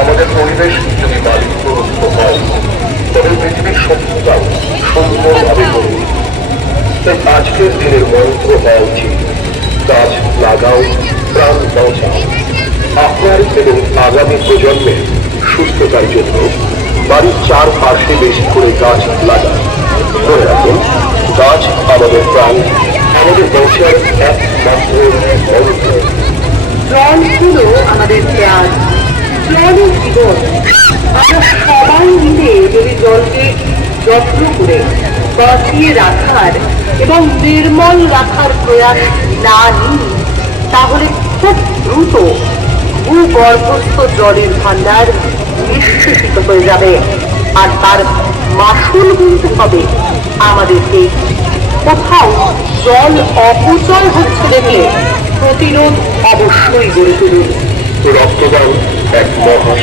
আমাদের পরিবেশ যদি বায়ুপ্রদত্ত হয়, তবে পৃথিবীর সভ্যতাও সুন্দরভাবে তাই আজকের দিনের মন্ত্র হওয়া উচিত, গাছ লাগাও, প্রাণ বাঁচাও। আপনার এবং আগামী প্রজন্মের সুস্থতার জন্য বাড়ির চারপাশে বেশি করে গাছ লাগান। মনে রাখুন, গাছ আমাদের প্রাণ জল হলো আমাদের প্রাণ জলই জীবন। আমরা সবাই মিলে যদি জলকে যত্ন করে বাঁচিয়ে রাখার এবং নির্মল রাখার প্রয়াস না নিই, তাহলে খুব দ্রুত ভূগর্ভস্থ জলের ভান্ডার নিঃশেষিত হয়ে যাবে আর তার মাসুল কিন্তু হবে আমাদেরকে কোথাও জল অপচয় হচ্ছে দেখে প্রতিরোধ অবশ্যই গড়ে তুলুন। রক্তদান এক মহা